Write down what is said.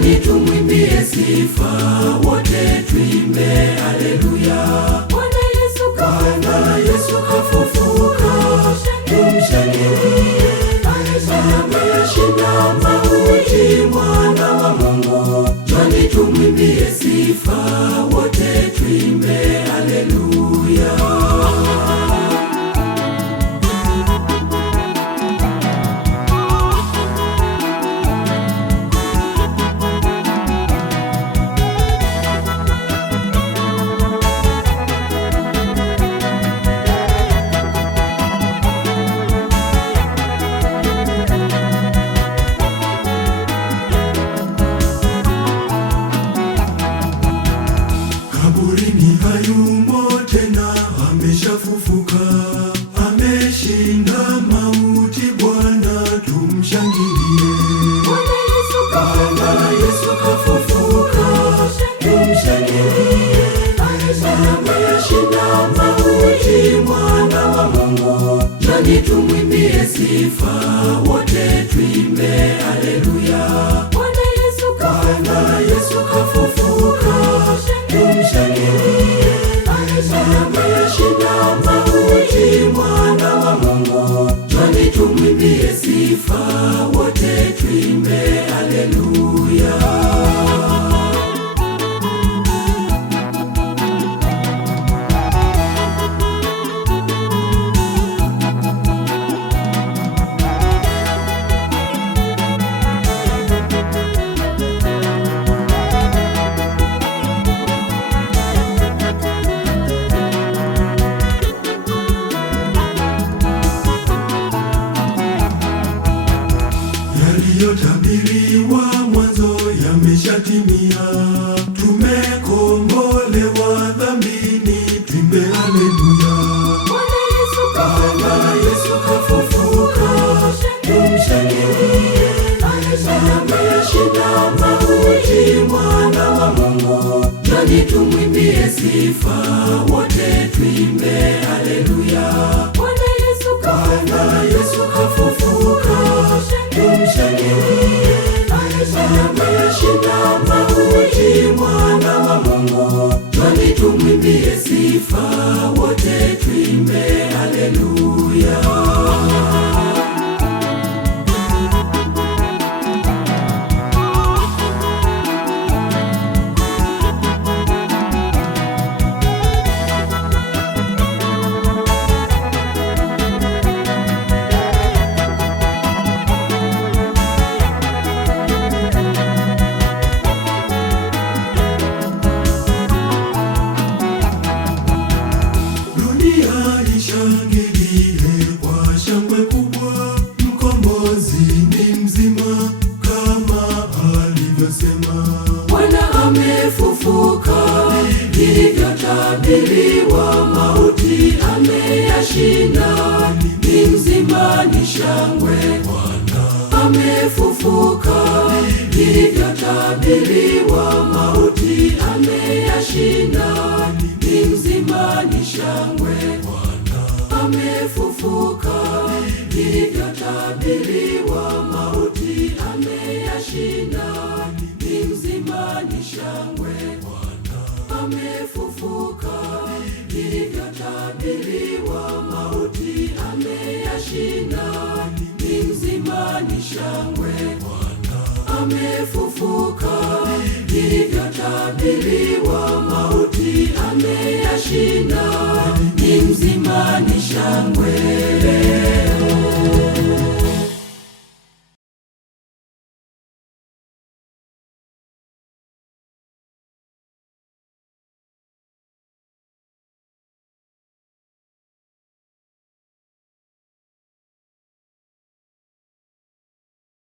Njoni tumwimbie sifa, wote tuimbe haleluya. Bwana Yesu kafufuka, tumshangilie. Ameshinda mauti, mwana wa Mungu. Njoni tumwimbie sifa, wote tuimbe haleluya. Kaburini hayumo tena, ameshafufuka, ameshinda mauti, Bwana tumshangilie. Bwana Yesu kafufuka, tumshangilie. Ameshinda mauti, mwana wa Mungu. Njoni tumwimbie sifa, wote tuimbe haleluya. Bwana Yesu kafufuka, tumshangilie. Ameshinda mauti, mwana wa Mungu. Njoni tumwimbie sifa, wote tuimbe haleluya. Yaliyotabiriwa mwanzo yameshatimia, tumekombolewa dhambini, tuimbe haleluya. Bwana Yesu kafufuka, tumshangilie. Ameshinda mauti, mwana wa Mungu. Njoni tumwimbie sifa, wote tuimbe haleluya. Bwana Yesu kafufuka, tumshangilie. Ameshinda mauti, mwana wa Mungu. Njoni tumwimbie sifa, wote tuimbe haleluya. Dunia ishangilie kwa shangwe kubwa, mkombozi ni mzima kama alivyosema. Bwana amefufuka, ilivyotabiriwa, mauti ameyashinda, ni mzima, ni shangwe. Bwana amefufuka, ilivyotabiriwa, mauti ameyashinda, ni mzima, ni shangwe. Bwana amefufuka, ilivyotabiriwa, mauti ameyashinda, ni mzima, ni shangwe. Bwana amefufuka, ilivyotabiriwa, mauti ameyashinda, ni mzima, ni shangwe. Bwana amefufuka, ilivyotabiriwa, mauti ameyashinda.